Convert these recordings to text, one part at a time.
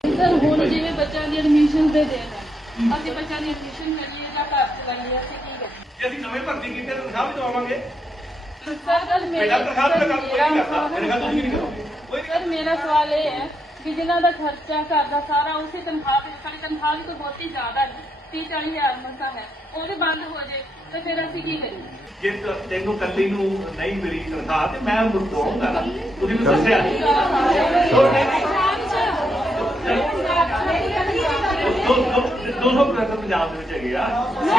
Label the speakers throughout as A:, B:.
A: Sir ਹੁਣ ਜਿਵੇਂ ਬੱਚਿਆਂ ਦੀ ਐਡਮਿਸ਼ਨ ਦੇ ਦੇਣ ਹੈ, ਅਸੀਂ ਬੱਚਿਆਂ ਦੀ ਐਡਮਿਸ਼ਨ ਕਰੀਏ ਜਾਂ ਘਰ ਚਲਾਈਏ, ਅਸੀਂ ਕੀ ਕਰੀਏ?
B: ਜੇ ਅਸੀਂ ਨਵੇਂ ਭਰਤੀ ਕੀਤੇ ਤਾਂ ਤਨਖਾਹ ਵੀ ਦਵਾਵਾਂਗੇ।
A: ਸਰ ਗੱਲ
B: ਮੇਰਾ ਤਨਖਾਹ ਦਾ ਕੰਮ ਕੋਈ ਨਹੀਂ ਕਰਦਾ, ਮੇਰੇ ਨਾਲ ਤੁਸੀਂ ਨਹੀਂ ਕਰੋਗੇ।
A: ਸਰ ਮੇਰਾ ਸਵਾਲ ਇਹ ਹੈ ਕਿ ਜਿਨ੍ਹਾਂ ਦਾ ਖਰਚਾ ਘਰ ਦਾ ਸਾਰਾ ਉਸੇ ਤਨਖਾਹ ਤੇ, ਸਾਡੀ ਤਨਖਾਹ ਵੀ ਕੋਈ ਬਹੁਤੀ ਜ਼ਿਆਦਾ ਨਹੀਂ, 30-40 ਹਜ਼ਾਰ ਮਸਾ ਹੈ, ਉਹ ਵੀ ਬੰਦ ਹੋ ਜਾਏ ਤਾਂ ਫਿਰ ਅਸੀਂ ਕੀ ਕਰੀਏ?
B: ਜੇ ਤੈਨੂੰ ਕੱਲੀ ਨੂੰ ਨਹੀਂ ਮਿਲੀ ਤਨਖਾਹ ਤੇ ਮੈਂ ਦਵਾਉਂਗਾ ਨਾ, ਤੁਸੀਂ ਮੈਨੂੰ ਦੱਸਿਆ ਨਹੀਂ। 200% ਪੰਜਾਬ ਦੇ ਵਿੱਚ ਹੈਗੇ ਆ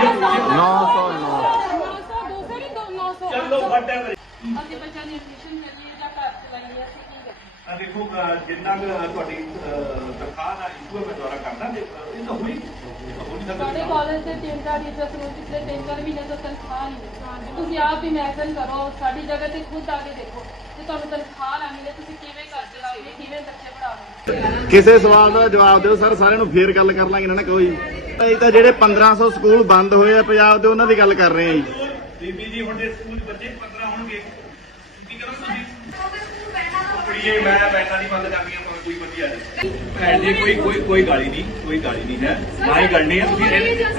C: 900
B: ਚਲੋ ਵਟਐਵਰ।
A: ਅਸੀਂ ਬੱਚਿਆਂ ਦੀ ਐਡਮਿਸ਼ਨ ਕਰੀਏ ਜਾਂ ਘਰ ਚਲਾਈਏ, ਅਸੀਂ ਕੀ ਕਰੀਏ?
B: ਦੇਖੋ ਜਿੰਨਾ ਤੁਹਾਡੀ ਤਨਖਾਹ ਦਾ ਇਸ਼ੂ ਹੈ ਮੈਂ ਦੁਆਰਾ ਕਰਦਾ ਤੇ ਇਹ ਤਾਂ ਹੋਈ
A: ਸਾਡੇ ਕਾਲਜ ਦੇ 3-4 ਟੀਚਰਸ ਨੂੰ ਪਿਛਲੇ 3-4 ਮਹੀਨੇ ਤੋਂ ਤਨਖਾਹ ਨਹੀਂ ਮਿਲੀ। ਤੁਸੀਂ ਆਪ ਇਮੈਜਿਨ ਕਰੋ, ਸਾਡੀ ਜਗ੍ਹਾ ਤੇ ਖੁਦ ਆ ਕੇ ਦੇਖੋ, ਜੇ ਤੁਹਾਨੂੰ ਤਨਖਾਹ ਨਾ ਮਿਲੇ ਤੁਸੀਂ ਕਿਵੇਂ ਘਰ ਚਲਾਓਗੇ, ਕਿਵੇਂ ਬੱਚੇ ਪੜ੍ਹਾਓਗੇ?
C: ਕਿਸੇ ਸਵਾਲ ਦਾ ਜਵਾਬ ਦਿਓ ਸਰ, ਸਾਰਿਆਂ ਨੂੰ ਫੇਰ ਗੱਲ ਕਰ ਲਾਂਗੇ ਨਾ ਕੋਈ। ਇਹ ਤਾਂ ਜਿਹੜੇ 1500 ਸਕੂਲ ਬੰਦ ਹੋਏ ਆ ਪੰਜਾਬ ਦੇ, ਉਹਨਾਂ ਦੀ ਗੱਲ ਕਰ ਰਹੇ ਆ ਜੀ।
B: ਬੀਬੀ ਜੀ ਹੁਣ ਸਕੂਲ ਬੱਚੇ 15 ਹੋਣਗੇ, ਕੀ ਕਰੋਗੇ ਤੁਸੀਂ? ਕੁੜੀਏ ਮੈਂ ਬੈਠਾ ਨਹੀਂ ਬੰਦ ਕਰਨੀਆਂ, ਕੋਈ ਵਧੀਆ ਨਹੀਂ ਭੈਣ ਜੀ, ਕੋਈ ਗਾਲੀ ਨਹੀਂ, ਕੋਈ ਗਾਲੀ ਨਹੀਂ ਹੈ, ਨਾ ਹੀ ਕਰਨੀ ਹੈ। ਤੁਸੀਂ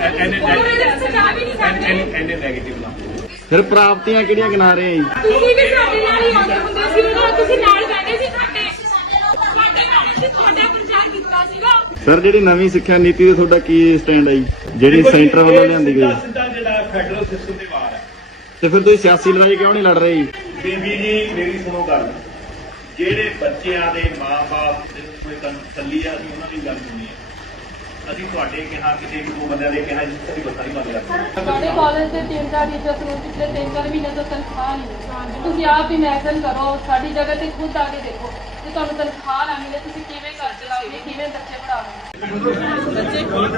B: ਐਨੇ ਨੈਗੇਟਿਵ ਨਾ
C: ਫਿਰ ਪ੍ਰਾਪਤੀਆਂ ਕਿਹੜੀਆਂ ਗਿਣਾ ਰਹੇ ਆ ਜੀ?
D: ਤੁਸੀਂ ਵੀ ਸਾਡੇ ਨਾਲ ਹੀ ਆਉਂਦੇ ਹੁੰਦੇ ਸੀ, ਉਦੋਂ ਤੁਸੀਂ ਨਾਲ ਬੈਠੇ ਸੀ ਸਾਡੇ ਨਾਲ ਅਸੀਂ ਤੁਹਾਡਾ ਪ੍ਰਚਾਰ ਕੀਤਾ ਸੀਗਾ।
C: ਸਰ ਜਿਹੜੀ ਨਵੀਂ ਸਿੱਖਿਆ ਨੀਤੀ ਤੇ ਤੁਹਾਡਾ ਕੀ ਸਟੈਂਡ ਹੈ ਜੀ, ਜਿਹੜੀ ਸੈਂਟਰ ਵੱਲੋਂ ਲਿਆਂਦੀ ਗਈ?
B: ਸਿੱਧਾ ਜਿਹੜਾ ਫੈਡਰਲ ਸਿਸਟਮ ਦੇ ਬਾਹਰ ਹੈ।
C: ਤੇ ਫਿਰ ਤੁਸੀਂ ਸਿਆਸੀ ਲੜਾਈ ਕਿਉਂ ਨਹੀਂ ਲੜ ਰਹੇ ਜੀ?
B: ਬੀਬੀ ਜੀ ਮੇਰੀ ਸੁਣੋ ਗੱਲ, ਜਿਹੜੇ ਬੱਚਿਆਂ ਦੇ ਮਾਂ-ਬਾਪ ਦੇ ਕੋਈ ਤਸੱਲੀ ਆ, ਅਸੀਂ ਉਹਨਾਂ ਦੀ ਗੱਲ ਸੁਣੀ ਹੈ। ਅਸੀਂ ਤੁਹਾਡੇ ਕਿਹਾ ਕਿਸੇ ਇੱਕ ਦੋ ਬੰਦਿਆਂ ਦੇ ਕਿਹਾ ਜਿੱਥੇ ਵੀ ਬੱਤਾ ਨਹੀਂ ਬੰਦ ਕਰਦਾ।
A: ਸਾਡੇ ਕਾਲਜ ਦੇ 3-4 ਟੀਚਰਸ ਨੂੰ ਪਿਛਲੇ 3-4 ਮਹੀਨੇ ਤੋਂ ਤਨਖਾਹ ਨਹੀਂ ਮਿਲੀ। ਤੁਸੀਂ ਆਪ ਇਮੈਜਿਨ ਕਰੋ, ਸਾਡੀ ਜਗ੍ਹਾ ਤੇ ਖੁਦ ਆ ਕੇ ਦੇਖੋ, ਜੇ ਤੁਹਾਨੂੰ ਤਨਖਾਹ ਨਾ ਮਿਲੇ ਤੁਸੀਂ ਕਿਵੇਂ ਘਰ ਚਲਾਓਗੇ, ਕਿਵੇਂ ਬੱਚੇ ਪੜ੍ਹਾਓਗੇ?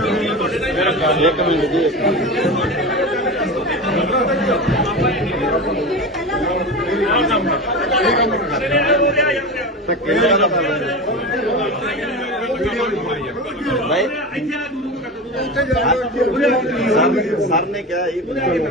C: ਸਰ ਨੇ ਕਿਹਾ ਜੀ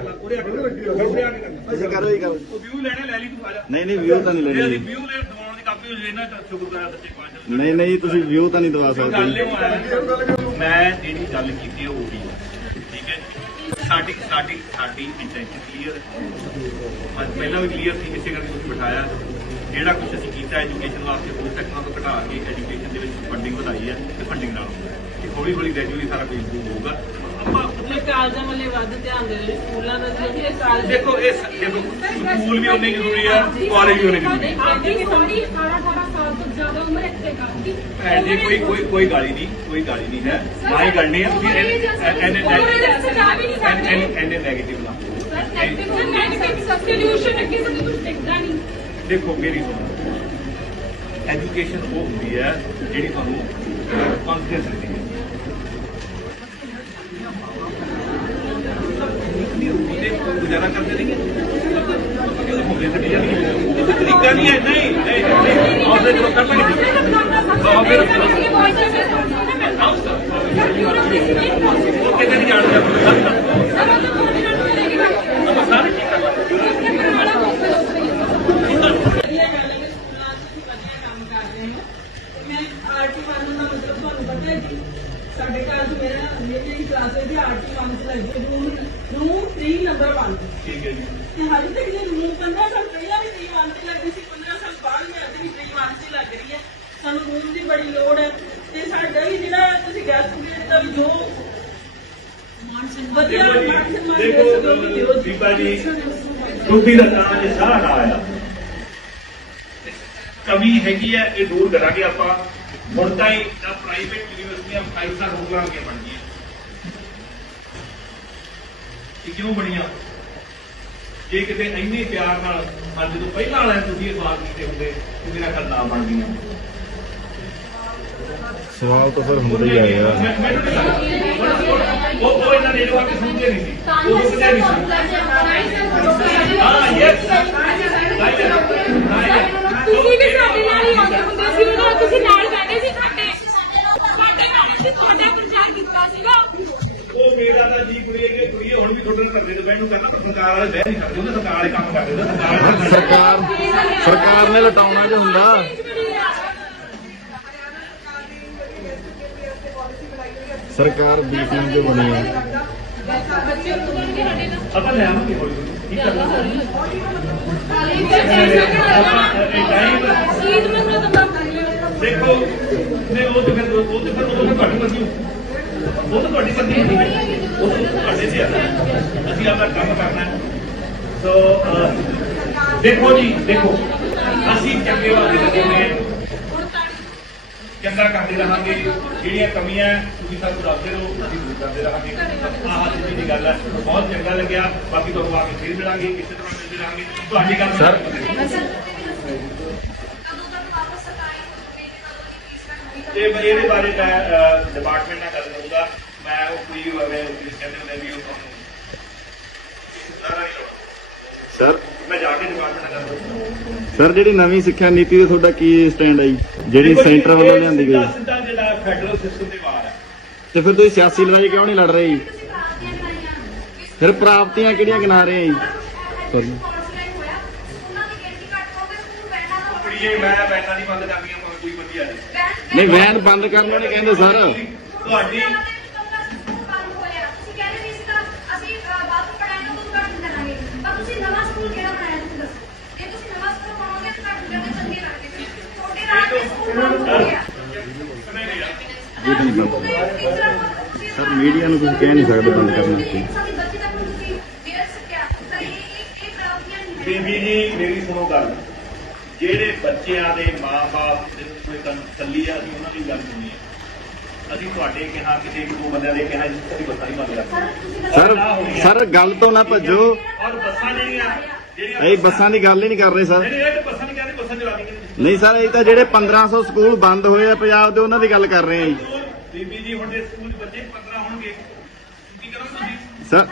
C: ਤੁਸੀਂ ਕਰੋ ਹੀ ਕਰੋ।
B: ਵਿਊ ਲੈਣੇ ਲੈ ਲਈ ਤੂੰ ਆ ਜਾ।
C: ਨਹੀਂ ਵਿਊ ਤਾਂ ਨਹੀਂ ਲੈਣੀ।
B: ਵਿਊ ਲੈ ਦਵਾਉਣ ਦੀ ਕਾਪੀ ਲੈਣਾ ਤਾਂ ਸ਼ੁਕਰਗੁਜ਼ਾਰ ਸੱਚੇ ਪਾਤਸ਼ਾਹ।
C: ਨਹੀਂ ਤੁਸੀਂ ਵਿਊ ਤਾਂ ਨਹੀਂ ਦਵਾ
B: ਗੱਲ
C: ਸਕਦੇ।
B: ਇਹ ਹੋਇਆ, ਮੈਂ ਜਿਹੜੀ ਗੱਲ ਕੀਤੀ ਉਹ ਵੀ ਠੀਕ ਹੈ ਜੀ। ਸਾਡੀ ਇੰਟੈਂਸ਼ਨ ਕਲੀਅਰ ਹੈ, ਅੱਜ ਪਹਿਲਾਂ ਵੀ ਕਲੀਅਰ ਸੀ, ਇਸੇ ਕਰਕੇ ਤੁਸੀਂ ਬਿਠਾਇਆ। ਜਿਹੜਾ ਕੁਝ ਅਸੀਂ ਕੀਤਾ ਐਜੂਕੇਸ਼ਨ ਵਾਸਤੇ ਉਸ ਸੈਕਟਰਾਂ ਤੋਂ ਘਟਾ ਕੇ ਐਜੂਕੇਸ਼ਨ ਦੇ ਵਿੱਚ ਫੰਡਿੰਗ ਵਧਾਈ ਹੈ ਤੇ ਫੰਡਿੰਗ ਨਾਲ ਹੌਲੀ ਗ੍ਰੈਜੂਅਲੀ ਸਾਰਾ ਕੁਝ ਇੰਪਰੂਵ ਹੋਊਗਾ।
A: ਆਪਣੇ ਕਾਲਜਾਂ ਵੱਲੇ ਵੱਧ ਧਿਆਨ ਦੇ ਰਹੇ, ਸਕੂਲਾਂ ਦਾ ਜਿਹੜੇ ਕਾਲਜ
B: ਦੇਖੋ ਸਕੂਲ ਵੀ ਉਨੇ ਜ਼ਰੂਰੀ ਆ, ਕਾਲਜ ਵੀ ਉਨੇ ਜ਼ਰੂਰੀ ਆ।
D: ਸਾਡੀ 18 ਸਾਲ ਤੋਂ ਜ਼ਿਆਦਾ ਉਮਰ ਇੱਥੇ ਕਰਦੀ
B: ਭੈਣ ਜੀ ਕੋਈ ਗਾਲੀ ਨਹੀਂ, ਕੋਈ ਗਾਲੀ ਨਹੀਂ ਹੈ, ਨਾ ਹੀ ਕਰਨੀ ਹੈ। ਤੁਸੀਂ ਐਨੇ ਨੈਗੇਟਿਵ ਨਾ
D: ਨੈਗੇਟਿਵ ਸਬਸਟੀਟਿਊਸ਼ਨ ਅੱਗੇ ਸਾਨੂੰ ਕੁਝ ਦਿਖਦਾ ਨਹੀਂ।
B: ਦੇਖੋ ਮੇਰੀ ਸੁਣੋ, ਐਜੂਕੇਸ਼ਨ ਉਹ ਹੁੰਦੀ ਹੈ ਜਿਹੜੀ ਤੁਹਾਨੂੰ ਕੌਨਫੀਡੈਂਸ ਦਿੰਦੀ ਹੈ। ਗੁਜ਼ਾਰਾ ਕਰਦੇ ਨਹੀਂ ਤਰੀਕਾ ਨਹੀਂ ਹੈ। ਨਹੀਂ ਆਉਂਦੇ ਜਦੋਂ ਕਰਨਾ ਉਹ ਕਿਤੇ ਨਹੀਂ ਜਾਣਦਾ ਸਾਰੇ ਕੀ
E: ਸਾਡੇ ਘਰ ਚ ਮੇਰੀ ਕਲਾਸ ਹੈ ਆਰਟੀ 1 ਚ ਲੱਗੀ ਨੂੰ 3 ਨੰਬਰ 1
B: ਠੀਕ ਹੈ ਜੀ।
E: ਤੇ ਹਾਲੇ ਤੱਕ ਜੇ ਨੂੰ 15 ਸਾਲ ਪਹਿਲਾਂ ਵੀ 3 1 ਚ ਲੱਗਦੀ ਸੀ, 15 ਸਾਲ ਬਾਅਦ ਵੀ ਅੱਜ ਵੀ 3 1 ਚ ਲੱਗ ਰਹੀ ਹੈ। ਸਾਨੂੰ ਰੂਮ ਦੀ ਬੜੀ ਲੋੜ ਹੈ ਤੇ ਸਾਡਾ ਵੀ ਜਿਹੜਾ ਤੁਸੀਂ ਗੈਸ ਪੀਰੀਅਡ ਦਾ ਵੀ ਜੋ ਵਧੀਆ
B: ਦੇਖੋ ਬੀਬਾ ਜੀ, ਟੂਬੀ ਦਾ ਤਾਂ ਜੇ ਸਾਹ ਨਾ ਆਇਆ ਕਮੀ ਹੈਗੀ ਹੈ, ਇਹ ਦੂਰ ਕਰਾਂਗੇ ਆਪਾਂ। ਹੁਣ ਤਾਂ ਹੀ ਪ੍ਰਾਈਵੇਟ ਯੂਨੀਵਰਸਿਟੀਆਂ 5 ਸਾਲ ਹੋ ਗਏ ਬਣ ਗਈਆਂ। ਇਹ ਕਿਉਂ ਬਣੀਆਂ? ਜੇ ਕਿਤੇ ਇੰਨੇ ਪਿਆਰ ਨਾਲ ਅੱਜ ਤੋਂ ਪਹਿਲਾਂ ਵਾਲਿਆਂ ਤੁਸੀਂ ਇਹ ਸਵਾਲ ਕੀਤੇ ਹੁੰਦੇ ਕਿ ਮੇਰਾ ਘਰ ਨਾ ਬਣ ਗਈਆਂ।
C: ਸਵਾਲ ਤਾਂ ਫਿਰ ਹੁੰਦਾ ਹੀ ਆਏਗਾ।
B: ਉਹ ਇਹਨਾਂ ਨੇ ਜਵਾਬ ਸੁਣਦੇ ਨਹੀਂ ਸੀ, ਉਹ ਰੁਕਦੇ ਨਹੀਂ ਸੀ। ਹਾਂ ਯੈਸ
D: ਤੁਸੀਂ ਵੀ ਸਾਡੇ ਨਾਲ ਹੀ ਆਉਂਦੇ ਹੁੰਦੇ ਸੀ, ਉਦੋਂ ਤੁਸੀਂ ਨਾਲ ਬੈਠੇ ਸੀ ਸਾਡੇ ਨਾਲ ਅਸੀਂ ਤੁਹਾਡਾ ਪ੍ਰਚਾਰ ਕੀਤਾ ਸੀਗਾ।
B: ਉਹ ਮੇਰਾ ਤਾਂ ਜੀ ਕੁੜੀਏ ਹੁਣ ਵੀ ਤੁਹਾਡੇ ਨਾਲ ਕਰਦੇ ਤੇ ਬਹਿਣ ਨੂੰ ਕਹਿੰਦਾ, ਸਰਕਾਰ ਵਾਲੇ ਬਹਿ ਨਹੀਂ ਸਕਦੇ, ਉਹਨੇ ਸਰਕਾਰ ਵਾਲੇ ਕੰਮ ਕਰਦੇ
C: ਸਰਕਾਰ ਨੇ ਲਟਾਉਣਾ ਜੋ ਹੁੰਦਾ। ਸਰਕਾਰ ਬੀਪੀਐਮ ਜੋ ਬਣੀ ਹੈ
B: ਆਪਾਂ ਲੈ ਆਵਾਂਗੇ ਹੌਲੀ ਹੌਲੀ ਠੀਕ ਹੈ
D: ਸੀਟ ਮੰਗੋ ਤਾਂ ਬਾਪ
B: ਦੇਖੋ ਨਹੀਂ ਉਹ ਤਾਂ ਫਿਰ ਤੁਹਾਡੀ ਮਰਜ਼ੀ ਉਹ ਤਾਂ ਤੁਹਾਡੀ ਮਰਜ਼ੀ ਉਹ ਤਾਂ ਤੁਹਾਡੇ ਤੇ ਆ ਅਸੀਂ ਆਪਣਾ ਕੰਮ ਕਰਨਾ ਹੈ ਸੋ ਦੇਖੋ ਜੀ ਦੇਖੋ ਅਸੀਂ ਚੰਗੇ ਵਾਲੇ ਲੱਗੇ ਹੋਏ ਹਾਂ ਚੰਗਾ ਕਰਦੇ ਰਹਾਂਗੇ ਜਿਹੜੀਆਂ ਕਮੀਆਂ ਤੁਸੀਂ ਸਾਨੂੰ ਦੱਸਦੇ ਰਹੋ ਅਸੀਂ ਦੂਰ ਕਰਦੇ ਰਹਾਂਗੇ ਆਹ ਸਿੱਧੀ ਦੀ ਗੱਲ ਹੈ ਬਹੁਤ ਚੰਗਾ ਲੱਗਿਆ ਬਾਕੀ ਤੁਹਾਨੂੰ ਆ ਕੇ ਫਿਰ ਮਿਲਾਂਗੇ ਕਿਸੇ ਤਰ੍ਹਾਂ ਮਿਲਦੇ ਰਹਾਂਗੇ ਤੁਹਾਡੀ ਗੱਲ
C: ਸਰ
B: ਇਹਦੇ ਬਾਰੇ ਮੈਂ ਡਿਪਾਰਟਮੈਂਟ ਨਾਲ ਗੱਲ ਕਰੂੰਗਾ ਮੈਂ ਉਹ ਕੋਈ ਕਹਿੰਦੇ ਹੁੰਦੇ ਵੀ ਉਹ
C: ਸਰ
B: ਮੈਂ ਜਾ ਕੇ ਡਿਪਾਰਟਮੈਂਟ ਨਾਲ ਗੱਲ ਕਰੂੰਗਾ
C: ਸਰ ਜਿਹੜੀ ਨਵੀਂ ਸਿੱਖਿਆ ਨੀਤੀ ਤੇ ਤੁਹਾਡਾ ਕੀ ਸਟੈਂਡ ਹੈ ਜੀ ਜਿਹੜੀ ਸੈਂਟਰ ਵੱਲੋਂ ਲਿਆਂਦੀ ਗਈ ਹੈ?
B: ਸਿੱਧਾ ਜਿਹੜਾ ਫੈਡਰਲ ਸਿਸਟਮ ਦੇ ਬਾਹਰ ਹੈ
C: ਤੇ ਫਿਰ ਤੁਸੀਂ ਸਿਆਸੀ ਲੜਾਈ ਕਿਉਂ ਨਹੀਂ ਲੜ ਰਹੇ ਜੀ ਫਿਰ ਪ੍ਰਾਪਤੀਆਂ ਕਿਹੜੀਆਂ ਗਿਣਾ ਰਹੇ ਆ ਜੀ
B: ਕੁੜੀਏ ਮੈਂ ਬੈਠਾ ਨਹੀਂ ਬੰਦ ਕਰਨੀਆਂ ਭਾਵੇਂ ਕੋਈ ਵਧੀਆ ਨਹੀਂ
C: ਨਹੀਂ ਵੈਨ ਬੰਦ ਕਰਨ ਨੂੰ ਨਹੀਂ ਕਹਿੰਦੇ ਸਰ
B: ਤੁਹਾਡੀ
C: ਸਰ ਮੀਡੀਆ ਨੂੰ ਤੁਸੀਂ ਕਹਿ ਨਹੀਂ ਸਕਦੇ ਬੰਦ ਕਰਨ ਵਾਸਤੇ
B: ਬੀਬੀ ਜੀ ਮੇਰੀ ਸੁਣੋ ਗੱਲ ਜਿਹੜੇ ਬੱਚਿਆਂ ਦੇ ਮਾਂ-ਬਾਪ ਦੇ ਕੋਈ ਤਸੱਲੀ ਆ ਅਸੀਂ ਉਹਨਾਂ ਦੀ ਗੱਲ ਸੁਣੀ ਹੈ ਅਸੀਂ ਤੁਹਾਡੇ ਕਿਹਾ ਕਿਸੇ ਇੱਕ ਦੋ ਬੰਦਿਆਂ ਦੇ ਕਿਹਾ ਅਸੀਂ ਬੱਸਾਂ ਨਹੀਂ ਬੰਦ ਕਰਦੇ
C: ਸਰ ਗੱਲ ਤੋਂ ਨਾ ਭੱਜੋ
B: ਔਰ ਬੱਸਾਂ ਜਿਹੜੀਆਂ
C: ਇਹ ਬੱਸਾਂ ਦੀ ਗੱਲ ਹੀ ਨਹੀਂ ਕਰ ਰਹੇ ਸਰ
B: ਨਹੀਂ ਇਹ ਬੱਸਾਂ ਨਹੀਂ ਕਹਿੰਦੇ ਬੱਸਾਂ ਚਲਾ ਦੇਣਗੇ
C: ਨਹੀਂ ਸਰ ਇਹ ਤਾਂ ਜਿਹੜੇ 1500 ਸਕੂਲ ਬੰਦ ਹੋਏ ਆ ਪੰਜਾਬ ਦੇ ਉਹਨਾਂ ਦੀ ਗੱਲ ਕਰ ਰਹੇ ਆ ਜੀ
B: ਬੀਬੀ ਜੀ ਹੁਣ ਦੇ ਸਕੂਲ ਬੱਚੇ 15 ਹੋਣਗੇ ਕੀ ਕਰੋਗੇ ਤੁਸੀਂ
C: ਸਰ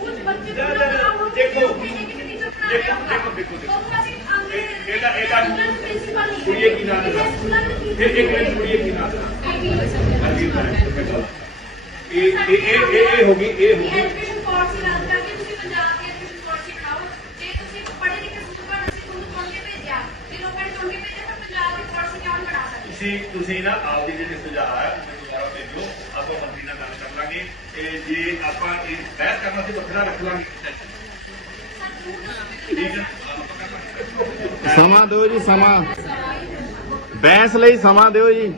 B: ਇਹਦਾ ਕੁੜੀਏ ਕੀ ਨਾਮ ਹੈ ਫਿਰ ਇੱਕ ਕੁੜੀਏ ਕੀ ਨਾਮ ਹੈ ਇਹ ਹੋ ਗਈ
D: ਐਜੂਕੇਸ਼ਨ ਪਾਲਿਸੀ ਰੱਦ ਕਰਕੇ ਤੁਸੀਂ ਪੰਜਾਬ ਦੀ ਐਜੂਕੇਸ਼ਨ ਪਾਲਿਸੀ ਬਣਾਓ ਜੇ ਤੁਸੀਂ ਪੜ੍ਹੇ ਲਿਖੇ ਸਟੂਡੈਂਟ ਅਸੀਂ ਤੁਹਾਨੂੰ ਚੁਣ ਕੇ ਭੇਜਿਆ ਤੇ ਲੋਕਾਂ ਨੇ ਚੁਣ ਕੇ ਭੇਜਿਆ ਤਾਂ ਪੰਜਾਬ ਦੀ ਪਾਲਿਸੀ ਕਿਉਂ ਨਹੀਂ ਬਣਾ ਸਕਦੇ
B: ਤੁਸੀਂ ਨਾ ਆਪਦੀ ਜਿਹੜੇ ਸੁਝਾਅ ਹੈ ਸੁਝਾਅ ਭੇਜੋ ਆਪਾਂ ਮੰਤਰੀ ਨਾਲ ਗੱਲ ਕਰ ਲਾਂਗੇ ਜੇ ਆਪਾਂ ਇਹ ਬਹਿਸ ਕਰਨਾ ਸੀ ਵੱਖਰਾ ਰੱਖ ਲਾਂਗੇ ਠੀਕ ਹੈ
C: ਸਮਾਂ ਦਿਓ ਜੀ ਸਮਾਂ ਬਹਿਸ ਲਈ ਸਮਾਂ ਦਿਓ ਜੀ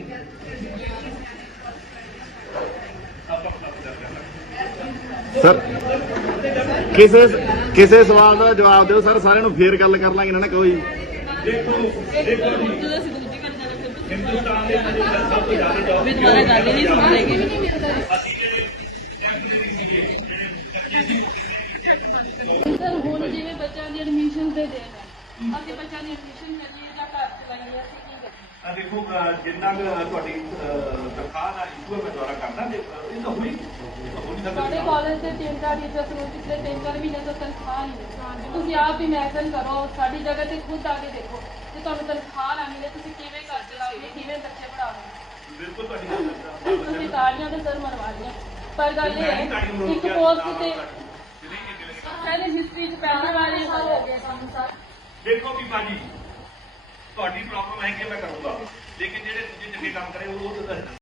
C: ਸਰ ਕਿਸੇ ਸਵਾਲ ਦਾ ਜਵਾਬ ਦਿਓ ਸਰ ਸਾਰਿਆਂ ਨੂੰ ਫੇਰ ਗੱਲ ਕਰ ਲਾਂਗੇ ਨਾ ਕਹੋ ਜੀ
B: ਦੇਖੋ ਜੀ ਹਿੰਦੁਸਤਾਨ ਦੇ ਅੰਦਰ ਸਭ ਤੋਂ ਜ਼ਿਆਦਾ ਜੌਬ ਵੀ ਦੁਬਾਰਾ ਗੱਲ ਹੀ ਨਹੀਂ ਸੁਣ ਰਹੇਗੇ ਅਸੀਂ
A: ਸਰ ਹੁਣ ਜਿਵੇਂ ਬੱਚਿਆਂ ਦੀ ਐਡਮਿਸ਼ਨ ਦੇ ਦੇਣ ਹੈ ਅਸੀਂ ਬੱਚਿਆਂ ਦੀ ਐਡਮਿਸ਼ਨ ਕਰੀਏ ਜਾਂ ਘਰ ਚਲਾਈਏ ਅਸੀਂ ਕੀ ਕਰੀਏ
B: ਆ ਦੇਖੋ ਜਿੰਨਾ ਕੁ ਤੁਹਾਡੀ ਤਨਖਾਹ ਦਾ ਇਸ਼ੂ ਹੈ ਮੈਂ ਦੁਆਰਾ ਕਰਦਾ ਤੇ ਇਹ ਤਾਂ ਹੋਈ
A: ਸਾਡੇ ਕਾਲਜ ਦੇ 3-4 ਟੀਚਰਸ ਨੂੰ ਪਿਛਲੇ 3-4 ਮਹੀਨੇ ਤੋਂ ਤਨਖਾਹ ਨਹੀਂ ਮਿਲੀ ਤੁਸੀਂ ਆਪ ਇਮੇਜਿਨ ਕਰੋ ਸਾਡੀ ਜਗ੍ਹਾ ਤੇ ਖੁਦ ਆ ਕੇ ਦੇਖੋ ਜੇ ਤੁਹਾਨੂੰ ਤਨਖਾਹ ਨਾ ਮਿਲੇ ਤੁਸੀਂ ਕਿਵੇਂ ਕਰਦੇ ਹੋ ਕਿਵੇਂ ਬੱਚੇ ਪੜ੍ਹਾਓਗੇ
B: ਬਿਲਕੁਲ ਤੁਹਾਡੀ ਗੱਲ
A: ਤੁਸੀਂ ਤਾੜੀਆਂ ਤੇ ਸਰ ਮਰਵਾ ਲਈਆਂ ਪਰ ਗੱਲ ਇਹ ਹੈ ਇੱਕ ਪੋਸਟ ਤੇ ਕਹਿੰਦੇ ਹਿਸਟਰੀ ਚ ਪਹਿਲੇ ਵਾਲੇ ਹੋ ਗਏ ਸਾਨੂੰ ਸਰ
B: ਦੇਖੋ ਵੀ ਭਾਜੀ ਤੁਹਾਡੀ ਪ੍ਰੋਬਲਮ ਹੈ ਕਿ ਮੈਂ ਕਰੂੰਗਾ ਲੇਕਿਨ ਜਿਹੜੇ ਦੂਜੇ ਚੰਗੇ ਕੰਮ ਕਰੇ ਉਹ ਤਾਂ